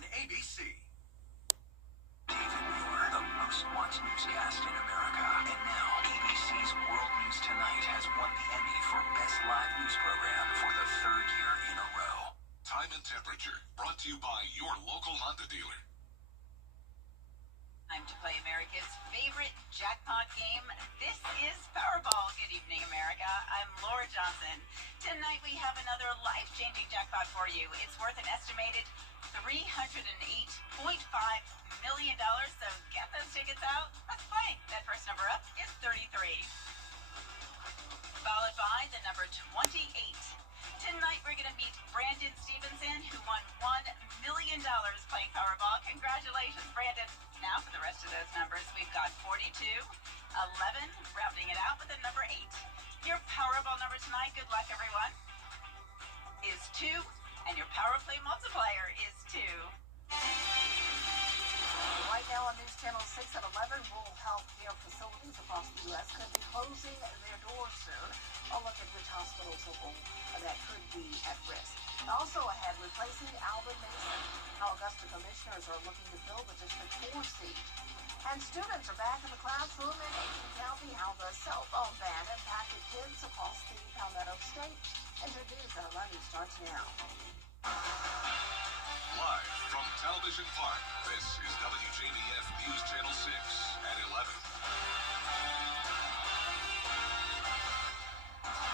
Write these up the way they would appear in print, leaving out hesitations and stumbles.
on ABC. David Muir, the most watched newscast in America. And now, ABC's World News Tonight has won the Emmy for Best Live News Program for the third year in a row. Time and temperature, brought to you by your local Honda dealer. Time to play America's favorite jackpot game. This is Powerball. Good evening, America. I'm Laura Johnson. Tonight we have another life-changing jackpot for you. It's worth an estimated $308.5 million. So get those tickets out. Let's play. That first number up is 33. Followed by the number 28. Tonight we're going to meet Brandon Stevenson, who won $1 million playing Powerball. Congratulations, Brandon. Now for the rest of those numbers, we've got 42, 11, rounding it out with the number 8. Your Powerball number tonight, good luck everyone, is 2, and your Power Play multiplier is 2. Right now on News Channel 6 at 11, rural health care facilities across the U.S. could be closing their doors soon. A look at which hospitals that could be at risk. And also ahead, replacing Alvin Mason. How Augusta commissioners are looking to fill the District 4 seat. And students are back in the classroom in Aiken County. How the cell phone ban impacted kids across the Palmetto State. Introduced at 11 starts now. Live from Television Park, this is WJBF News Channel 6 at 11.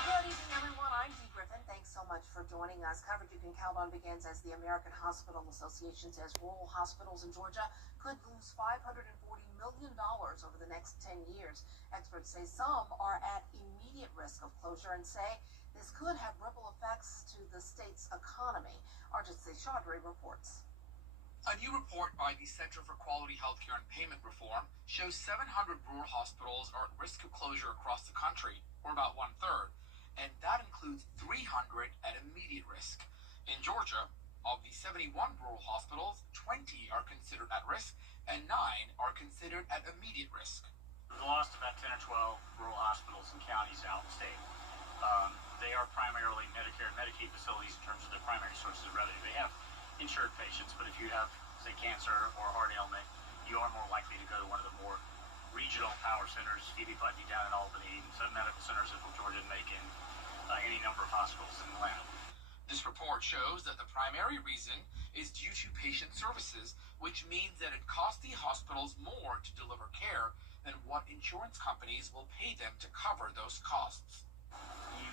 Good evening, everyone. I'm Dee Griffin. Thanks so much for joining us. Coverage you can count on begins as the American Hospital Association says rural hospitals in Georgia could lose $540 million over the next 10 years. Experts say some are at immediate risk of closure and say this could have ripple effects to the state's economy. Arjit Chaudhry reports. A new report by the Center for Quality Healthcare and Payment Reform shows 700 rural hospitals are at risk of closure across the country, or about one-third, and that includes 300 at immediate risk. In Georgia, of the 71 rural hospitals, 20 are considered at risk, and 9 are considered at immediate risk. We've lost about 10 or 12 rural hospitals and counties out of the state. They are primarily Medicare and Medicaid facilities in terms of their primary sources of revenue. They have insured patients, but if you have, say, cancer or heart ailment, you are more likely to go to one of the more regional power centers, Phoebe Putney down in Albany, and some medical centers in Georgia and Macon, any number of hospitals in Atlanta. This report shows that the primary reason is due to patient services, which means that it costs the hospitals more to deliver care than what insurance companies will pay them to cover those costs. You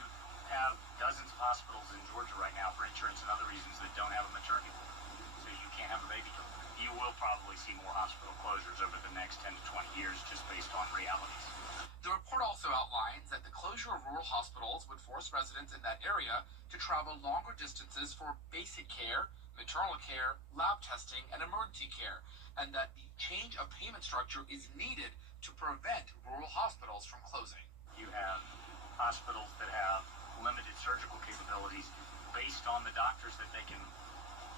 have dozens of hospitals in Georgia right now for insurance and other reasons that don't have a maternity ward, so you can't have a baby delivered. You will probably see more hospital closures over the next 10 to 20 years just based on realities. The report also outlines that the closure of rural hospitals would force residents in that area to travel longer distances for basic care, maternal care, lab testing, and emergency care, and that the change of payment structure is needed to prevent rural hospitals from closing. You have hospitals that have limited surgical capabilities based on the doctors that they can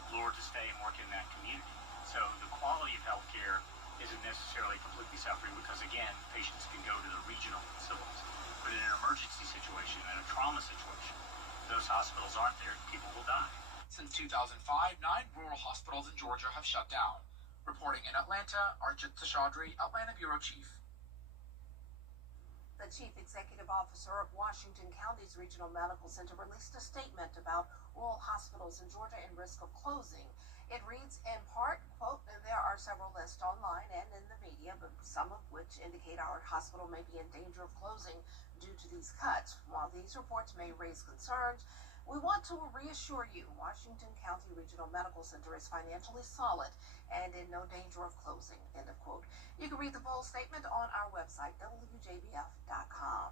lure to stay and work in that community. So the quality of health care isn't necessarily completely suffering because, again, patients can go to the regional facilities. But in an emergency situation, in a trauma situation, those hospitals aren't there, people will die. Since 2005, 9 rural hospitals in Georgia have shut down. Reporting in Atlanta, Arjit Chaudhry, Atlanta Bureau Chief. The Chief Executive Officer of Washington County's Regional Medical Center released a statement about rural hospitals in Georgia in risk of closing. It reads in part, quote, there are several lists online and in the media, but some of which indicate our hospital may be in danger of closing due to these cuts. While these reports may raise concerns, we want to reassure you Washington County Regional Medical Center is financially solid and in no danger of closing, end of quote. You can read the full statement on our website, WJBF.com.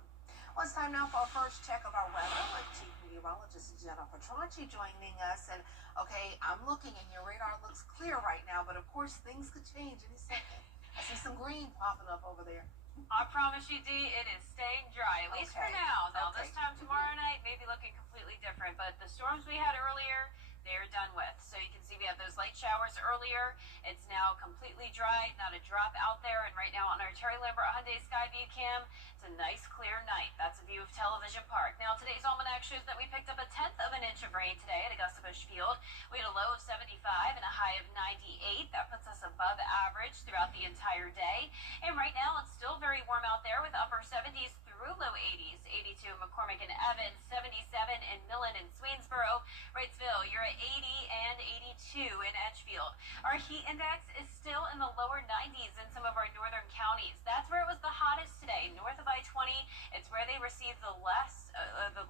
Well, it's time now for our first check of our weather with Chief Meteorologist Jennifer Tranchi joining us. And, okay, I'm looking and your radar looks clear right now, but of course things could change any second. I see some green popping up over there. I promise you, Dee, it is staying dry, at least for now. Now, this time tomorrow night may be looking completely different, but the storms we had earlier, they're done with. So you can see we had those light showers earlier, It's now completely dry, not a drop out there. And right now on our Terry Lambert Hyundai Skyview cam, it's a nice clear night. That's a view of Television Park. Now today's almanac shows that we picked up a 1/10 of an inch of rain today at Augusta Busch Field. We had a low of 75 and a high of 98. That puts us above average throughout the entire day. And right now it's still very warm out there with upper 70s through low 80s. 82 in McCormick and Evans, 77 in Millen and Swainsboro. Wrightsville, you're at 80 and 82 in Edgefield. Our heat index is still in the lower 90s in some of our northern counties. That's where it was the hottest today, north of I-20. It's where they received the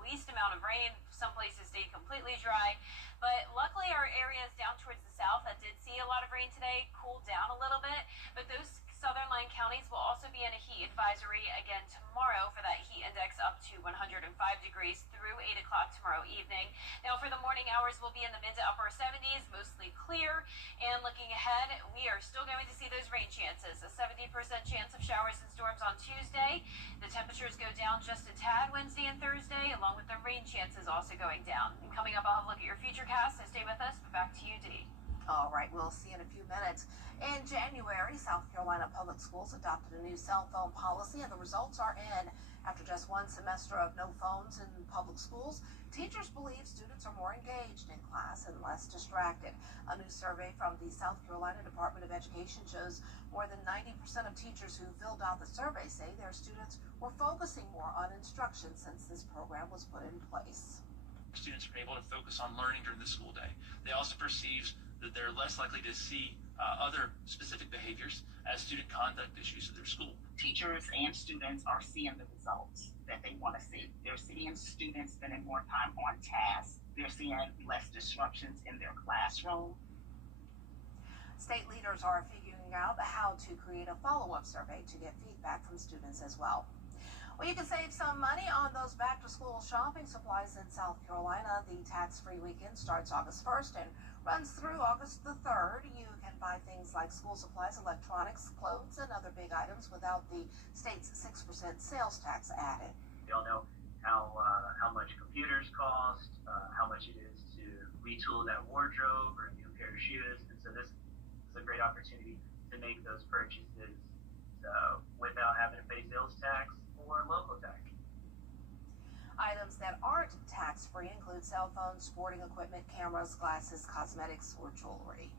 least amount of rain. Some places stayed completely dry. But luckily our areas down towards the south that did see a lot of rain today cooled down a little bit. But those southern line counties will also be in a heat advisory again tomorrow for that heat index up to 105 degrees through 8 o'clock tomorrow evening. Now for the morning hours, we'll be in the mid to upper 70s, mostly clear. And looking ahead, we are still going to see those rain chances. A 70% chance of showers and storms on Tuesday. The temperatures go down just a tad Wednesday and Thursday, along with the rain chances also going down. And coming up, I'll have a look at your futurecast, so stay with us. But back to you, Dee. All right, we'll see in a few minutes. In January, South Carolina Public Schools adopted a new cell phone policy, and the results are in. After just one semester of no phones in public schools, teachers believe students are more engaged in class and less distracted. A new survey from the South Carolina Department of Education shows more than 90% of teachers who filled out the survey say their students were focusing more on instruction since this program was put in place. Students are able to focus on learning during the school day. They also perceive that they're less likely to see other specific behaviors as student conduct issues at their school. Teachers and students are seeing the results that they want to see. They're seeing students spending more time on task. They're seeing less disruptions in their classroom. State leaders are figuring out how to create a follow-up survey to get feedback from students as well. Well, you can save some money on those back-to-school shopping supplies in South Carolina. The tax-free weekend starts August 1st and runs through August the 3rd. You can buy things like school supplies, electronics, clothes, and other big items without the state's 6% sales tax added. We all know how much computers cost, how much it is to retool that wardrobe or a new pair of shoes, and so this is a great opportunity to make those purchases without having to pay sales tax or local tax. Items that aren't tax-free include cell phones, sporting equipment, cameras, glasses, cosmetics, or jewelry.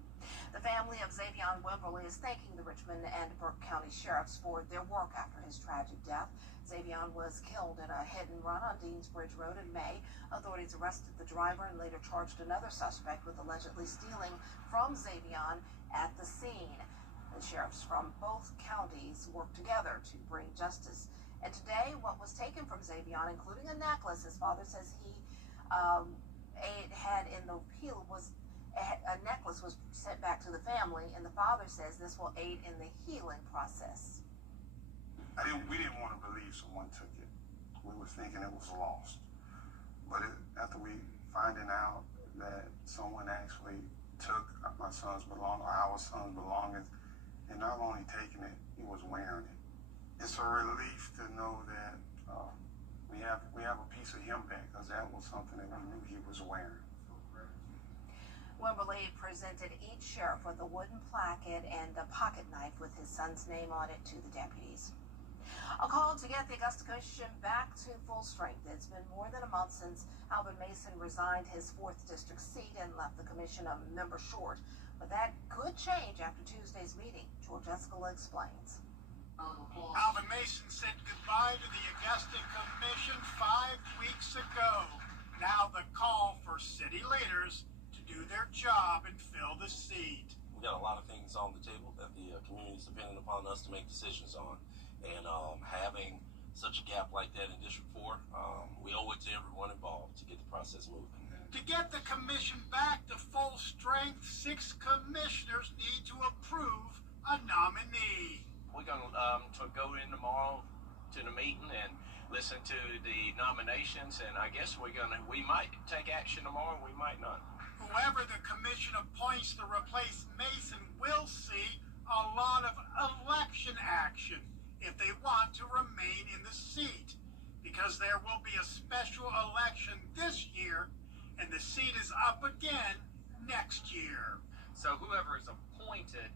The family of Xavion Wimberly is thanking the Richmond and Burke County sheriffs for their work after his tragic death. Xavion was killed in a hit-and-run on Deansbridge Road in May. Authorities arrested the driver and later charged another suspect with allegedly stealing from Xavion at the scene. The sheriffs from both counties worked together to bring justice. And today, what was taken from Xavion, including a necklace, his father says he had in the heel a necklace was sent back to the family, and the father says this will aid in the healing process. We didn't want to believe someone took it. We were thinking it was lost. But after we finding out that someone actually took my son's our son's belongings, and not only taking it, he was wearing it. It's a relief to know that we have a piece of him back, because that was something that we knew he was wearing. Wimberly presented each sheriff with a wooden placket and a pocket knife with his son's name on it to the deputies. A call to get the Augusta Commission back to full strength. It's been more than a month since Alvin Mason resigned his 4th District seat and left the commission a member short. But that could change after Tuesday's meeting. George Escala explains. Alvin Mason said goodbye to the Augusta Commission 5 weeks ago. Now the call for city leaders to do their job and fill the seat. We got a lot of things on the table that the community is dependent upon us to make decisions on. And having such a gap like that in District 4, we owe it to everyone involved to get the process moving. To get the commission back to full strength, 6 commissioners need to approve a nominee. We're going to go in tomorrow to the meeting and listen to the nominations, and I guess we might take action tomorrow, we might not. Whoever the commission appoints to replace Mason will see a lot of election action if they want to remain in the seat, because there will be a special election this year, and the seat is up again next year. So whoever is appointed,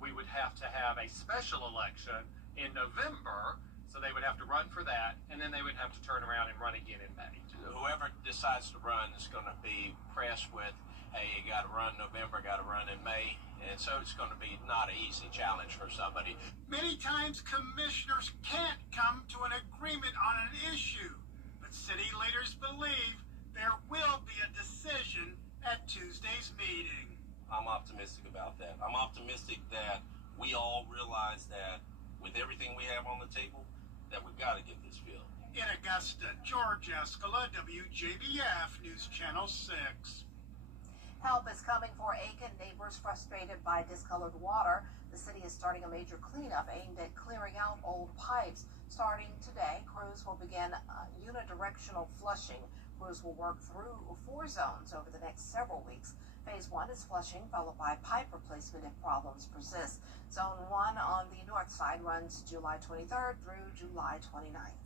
we would have to have a special election in November, so they would have to run for that, and then they would have to turn around and run again in May. Whoever decides to run is going to be pressed with, hey, you got to run November, got to run in May, and so it's going to be not an easy challenge for somebody. Many times commissioners can't come to an agreement on an issue, but city leaders believe there will be a decision at Tuesday's meeting. I'm optimistic about that. I'm optimistic that we all realize that with everything we have on the table, that we've got to get this filled. In Augusta, George Escala, WJBF News Channel 6. Help is coming for Aiken neighbors frustrated by discolored water. The city is starting a major cleanup aimed at clearing out old pipes. Starting today, crews will begin unidirectional flushing. Crews will work through 4 zones over the next several weeks. Phase 1 is flushing, followed by pipe replacement if problems persist. Zone 1 on the north side runs July 23rd through July 29th.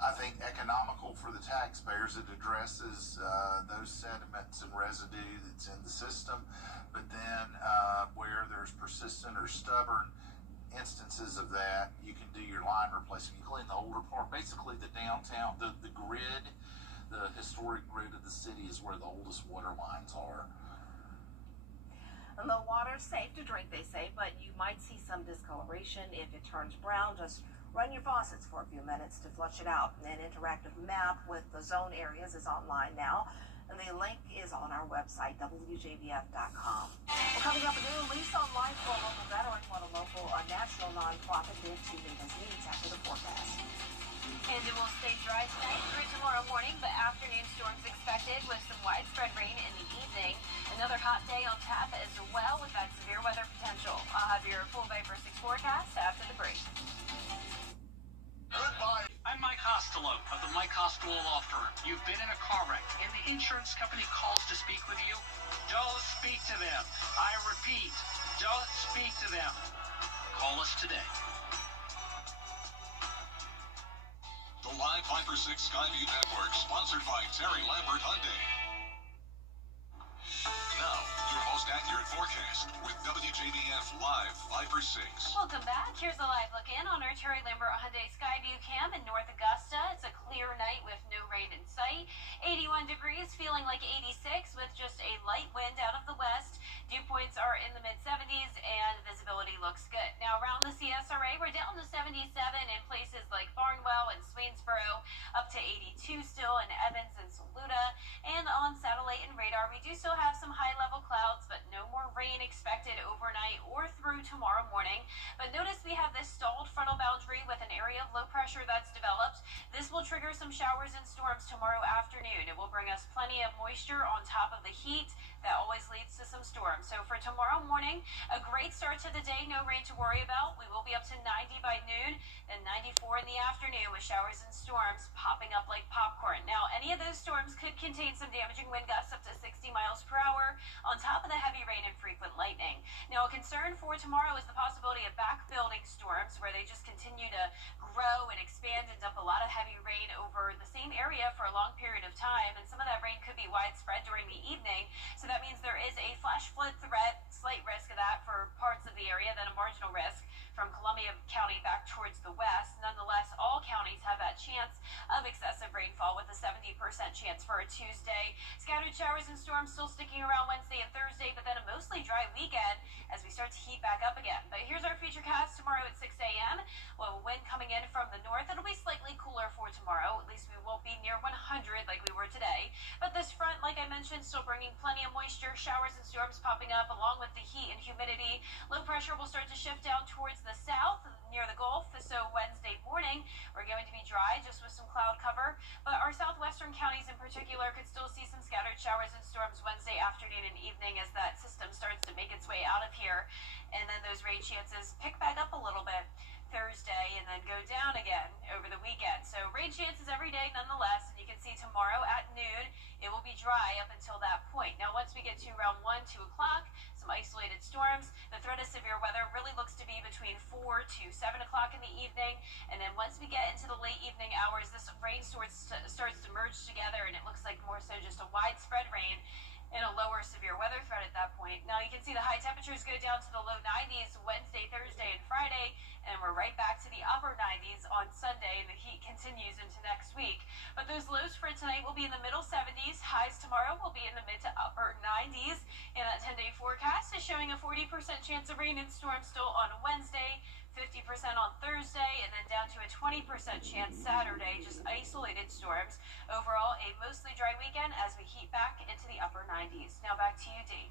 I think economical for the taxpayers. It addresses those sediments and residue that's in the system, but then where there's persistent or stubborn instances of that, you can do your line replacement. You clean the older part, basically the downtown, the grid, the historic grid of the city is where the oldest water lines are. And the water's safe to drink, they say, but you might see some discoloration. If it turns brown, just run your faucets for a few minutes to flush it out. An interactive map with the zone areas is online now, and the link is on our website, WJBF.com. Well, coming up, a new lease on life for a local veteran, what a local national nonprofit did to meet his needs after the forecast. And it will stay dry tonight through tomorrow morning, but afternoon storms expected with some widespread rain in the evening. Another hot day on tap as well with that severe weather potential. I'll have your full Viper 6 forecast after the break. Goodbye. I'm Mike Costello of the Mike Costello Law Firm. You've been in a car wreck and the insurance company calls to speak with you. Don't speak to them. I repeat, don't speak to them. Call us today. The Live Viper 6 Skyview Network, sponsored by Terry Lambert Hyundai. Now, your most accurate forecast with WJBF Live Viper 6. Welcome back. Here's a live look in on our Terry Lambert Hyundai Skyview cam in North Augusta. It's a clear night with no rain in sight. 81 degrees, feeling like 86 with just a light wind out of the west. Dew points are in the mid-70s and visibility looks good. Now around the CSRA, we're down to 77 in places like Barnwell and Swainsboro, up to 82 still in Evans and Saluda. And on satellite and radar, we do still have some high-level clouds, but no more rain expected overnight or through tomorrow morning. But notice we have this stalled frontal boundary with an area of low pressure that's developed. This will trigger some showers and storms tomorrow afternoon. It will bring us plenty of moisture on top of the heat. That always leads to some storms. So for tomorrow morning, a great start to the day, no rain to worry about. We will be up to 90 by noon, then 94 in the afternoon with showers and storms popping up like popcorn. Now, any of those storms could contain some damaging wind gusts up to 60 miles per hour on top of the heavy rain and frequent lightning. Now, a concern for tomorrow is the possibility of back-building storms where they just continue to grow and expand and dump a lot of heavy rain over the same area for a long period of time. And some of that rain could be widespread during the evening. So that means there is a flash flood threat, slight risk of that for parts of the area, then a marginal risk from Columbia County back towards the west. Nonetheless, all counties have that chance of excessive rainfall with a 70% chance for a Tuesday. Scattered showers and storms still sticking around Wednesday and Thursday, but then a mostly dry weekend as we start to heat back up again. But here's our futurecast tomorrow at 6 a.m. We'll have a wind coming in from the north. It'll be slightly cooler for tomorrow. At least we won't be near 100 like we were today. But this front, like I mentioned, still bringing plenty of moisture, showers and storms popping up along with the heat and humidity. Low pressure will start to shift down towards the south near the Gulf. So Wednesday morning, we're going to be dry just with some cloud cover. But our southwestern counties in particular could still see some scattered showers and storms Wednesday afternoon and evening as that system starts to make its way out of here. And then those rain chances pick back up a little bit Thursday and then go down again over the weekend. So rain chances every day nonetheless, and you can see tomorrow at noon it will be dry up until that point. Now once we get to around 1, 2 o'clock, some isolated storms. The threat of severe weather really looks to be between 4 to 7 o'clock in the evening, and then once we get into the late evening hours, this rain starts to merge together, and it looks like more so just a widespread rain and a lower severe weather threat at that point. you can see the high temperatures go down to the low 90s Wednesday, Thursday, and Friday, and we're right back to the upper 90s on Sunday. The heat continues into next week. But those lows for tonight will be in the middle 70s. Highs tomorrow will be in the mid to upper 90s. And that 10-day forecast is showing a 40% chance of rain and storms still on Wednesday, 50% on Thursday, and then down to a 20% chance Saturday, just isolated storms. Overall, a mostly dry weekend as we heat back into the upper 90s. Now back to you, Dee.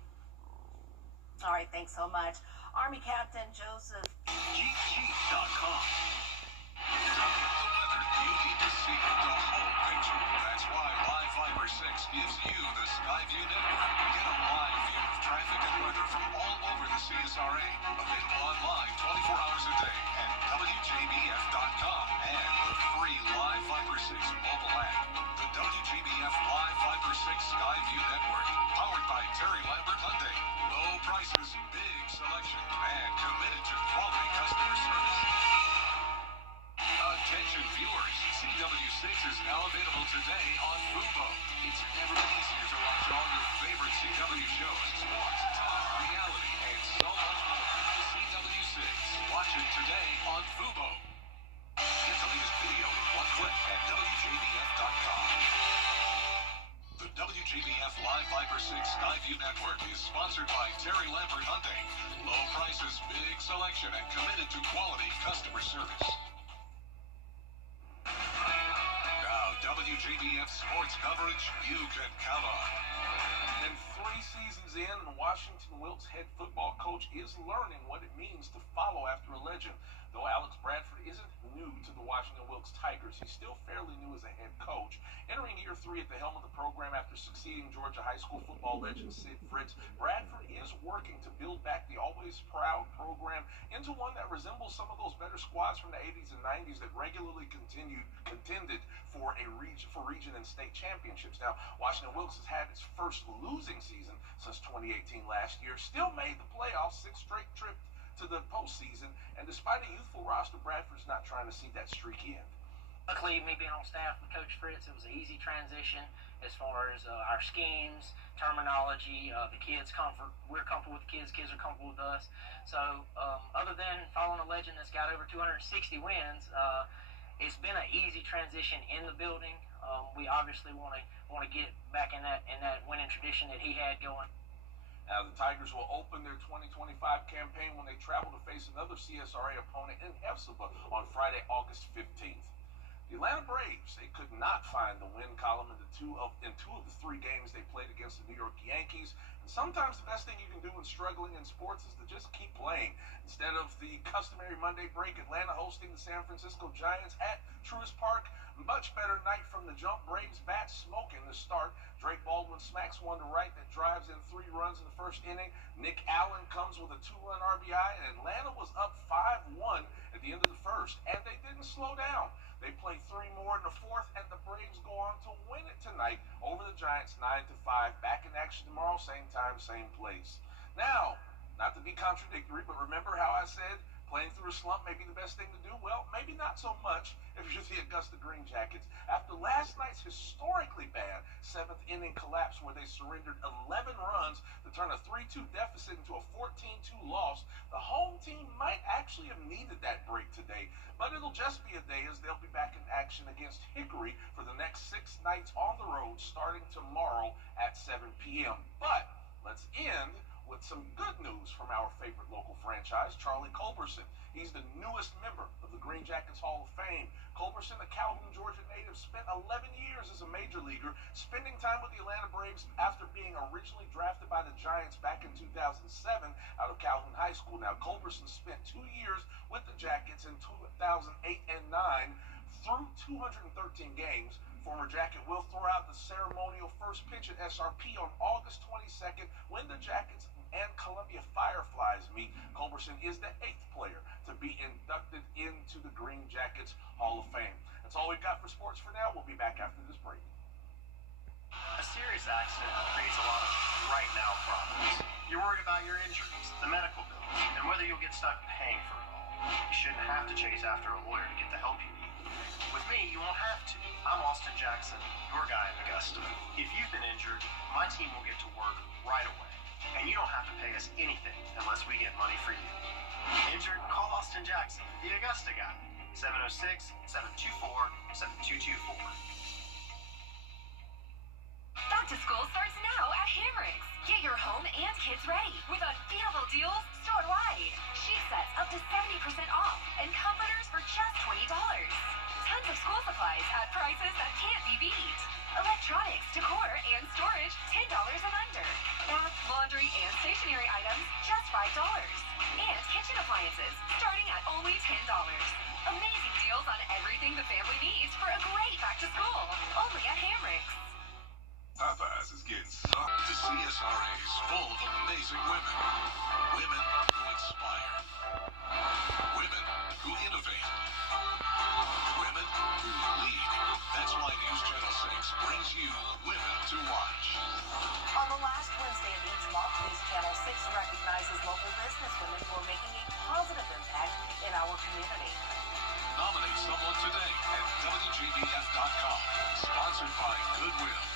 All right, thanks so much. Army Captain Joseph. GeekGeek.com. To get the weather, you need to see the whole picture. That's why Live Fiber 6 gives you the Skyview network. Get a live view of traffic and weather from all over the CSRA. Available online 24 hours a day at WJBF.com and the free Live Fiber 6 mobile app. The WJBF Live Fiber 6 Skyview network, powered by Terry Lambert Hyundai. Low prices, big selection, and committed to quality customer service. Attention viewers, CW6 is now available today on Fubo. It's never been easier to watch all your favorite CW shows, sports, talk, reality, and so much more. CW6. Watch it today on Fubo. Get the latest video in one click at WJBF.com. The WJBF Live Fiber 6 Skyview Network is sponsored by Terry Lambert Hyundai. Low prices, big selection, and committed to quality customer service. Now, WJBF sports coverage you can count on. And 3 seasons in, Washington Wilkes head football coach is learning what it means to follow after a legend. Though Alex Bradford isn't new to the Washington Wilkes Tigers, he's still fairly new as a head coach. Entering year 3 at the helm of the program after succeeding Georgia high school football legend Sid Fritz, Bradford is working to build back the always proud program into one that resembles some of those better squads from the 80s and 90s that regularly contended for region and state championships. Now, Washington Wilkes has had its first losing season since 2018 last year, still made the playoffs, 6 straight trips to the postseason, and despite a youthful roster, Bradford's not trying to see that streaky end. Luckily, me being on staff with Coach Fritz, it was an easy transition as far as our schemes, terminology, the kids' comfort. We're comfortable with the kids are comfortable with us. So other than following a legend that's got over 260 wins, it's been an easy transition in the building. We obviously want to get back in that winning tradition that he had going. Now, the Tigers will open their 2025 campaign when they travel to face another CSRA opponent in Hephzibah on Friday, August 15th. The Atlanta Braves, they could not find the win column in two of the 3 games they played against the New York Yankees. And sometimes the best thing you can do when struggling in sports is to just keep playing. Instead of the customary Monday break, Atlanta hosting the San Francisco Giants at Truist Park. Much better night from the jump. Braves bat smoking to start. Drake Baldwin smacks one to right that drives in 3 runs in the first inning. Nick Allen comes with a 2-run RBI, and Atlanta was up 5-1 at the end of the first, and they didn't slow down. They played 3 more in the 4th, and the Braves go on to win it tonight over the Giants 9-5. Back in action tomorrow, same time, same place. Now, not to be contradictory, but remember how I said playing through a slump may be the best thing to do? Well, maybe not so much if you're the Augusta Green Jackets. After last night's historically bad 7th inning collapse where they surrendered 11 runs to turn a 3-2 deficit into a 14-2 loss, the home team might actually have needed that break today. But it'll just be a day as they'll be back in action against Hickory for the next 6 nights on the road starting tomorrow at 7 p.m. But let's end with some good news from our favorite local franchise, Charlie Culberson. He's the newest member of the Green Jackets Hall of Fame. Culberson, a Calhoun, Georgia native, spent 11 years as a major leaguer, spending time with the Atlanta Braves after being originally drafted by the Giants back in 2007 out of Calhoun High School. Now, Culberson spent 2 years with the Jackets in 2008 and 9 through 213 games. Former Jacket will throw out the ceremonial first pitch at SRP on August 22nd when the Jackets and Columbia Fireflies meet. Culberson is the 8th player to be inducted into the Green Jackets Hall of Fame. That's all we've got for sports for now. We'll be back after this break. A serious accident creates a lot of right now problems. You're worried about your injuries, the medical bills, and whether you'll get stuck paying for it all. You shouldn't have to chase after a lawyer to get the help you need. With me, you won't have to. I'm Austin Jackson, your guy in Augusta. If you've been injured, my team will get to work right away. And you don't have to pay a us anything unless we get money for you. Injured? Call Austin Jackson, the Augusta guy. 706-724-7224. Back to school starts now at Hamrick's. Get your home and kids ready with unbeatable deals store-wide. Sheet sets up to 70% off and comforters for just $20. Tons of school supplies at prices that can't be beat. Electronics, decor, and storage, $10 and under. Bath, laundry, and stationery items, just $5. And kitchen appliances, starting at only $10. Amazing deals on everything the family needs for a great back to school. Only at Hamrick's. Popeyes is getting sucked. The CSRA is full of amazing women. Women who inspire. Women who innovate. Women who lead. That's why News Channel 6 brings you Women to Watch. On the last Wednesday of each month, News Channel 6 recognizes local businesswomen who are making a positive impact in our community. Nominate someone today at WJBF.com. Sponsored by Goodwill.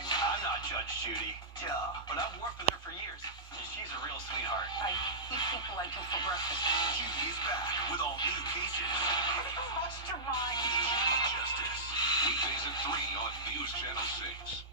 I'm not Judge Judy. Duh. But I've worked with her for years. And she's a real sweetheart. I eat people like you for breakfast. Judy is back with all new cases. Lost your mind. Justice. Weekdays at 3 on News Channel 6.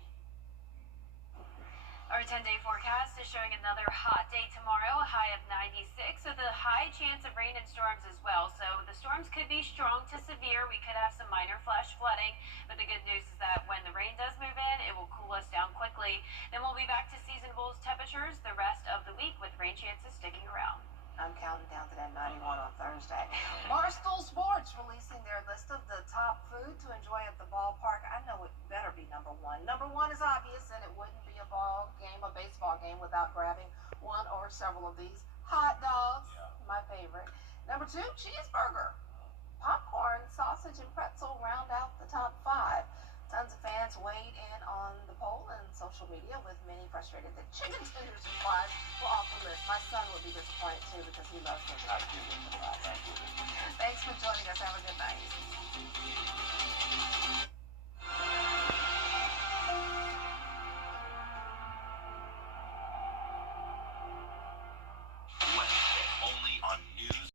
Our 10-day forecast is showing another hot day tomorrow, a high of 96, with a high chance of rain and storms as well. So the storms could be strong to severe. We could have some minor flash flooding, but the good news is that when the rain does move in, it will cool us down quickly. Then we'll be back to seasonable temperatures the rest of the week with rain chances sticking around. I'm counting down to that 91 on Thursday. Barstool Sports releasing their list of the top food to enjoy at the ballpark. I know it better be number one. Number one is obvious, and it wouldn't be a ball game, a baseball game, without grabbing one or several of these. Hot dogs, my favorite. Number two, cheeseburger. Popcorn, sausage, and pretzel round out the top five. Tons of fans weighed in on the poll and social media, with many frustrated that chicken tenders and fries were off the list. My son would be disappointed too because he loves those chicken tenders and fries. Thanks for joining us. Have a good night.